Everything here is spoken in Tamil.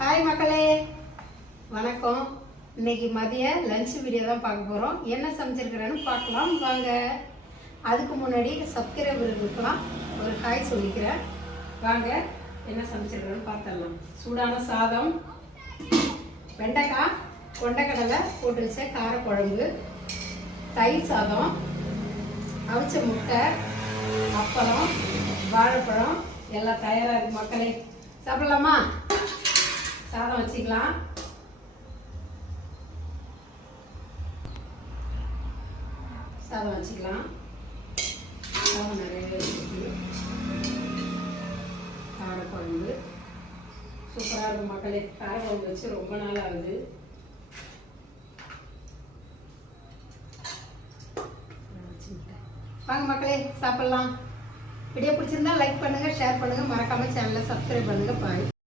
ஹாய் மக்களே, வணக்கம். இன்னைக்கு மதிய லஞ்ச் வீடியோ தான் பார்க்க போகிறோம். என்ன சமைச்சிருக்கிறேன்னு பார்க்கலாம் வாங்க. அதுக்கு முன்னாடி சப்ஸ்கிரைபர்களுக்கெல்லாம் ஒரு ஹாய் சொல்லிக்கிறேன். வாங்க என்ன சமைச்சிருக்கிறேன்னு பார்த்துடலாம். சூடான சாதம், வெண்டைக்காய் கொண்டைக்கடலை போட்டு வச்ச காரக்குழம்பு, தயிர் சாதம், அவிச்ச முட்டை, அப்பளம், வாழைப்பழம் எல்லாம் தயாராக இருக்கு மக்களே. சாப்பிடலாமா? சாதம் வச்சுக்கலாம். சாதம் வச்சுக்கலாம். சாதம் நிறைய வச்சுருக்கு. காரக்குழம்பு சூப்பராக இருக்கும் மக்களே. காரக்குழம்பு வச்சு ரொம்ப நாள் ஆகுது. வாங்க மக்களே சாப்பிடலாம். வீடியோ பிடிச்சிருந்தா லைக் பண்ணுங்க, ஷேர் பண்ணுங்க, மறக்காம சேனலை சப்ஸ்கிரைப் பண்ணுங்க. பாய்.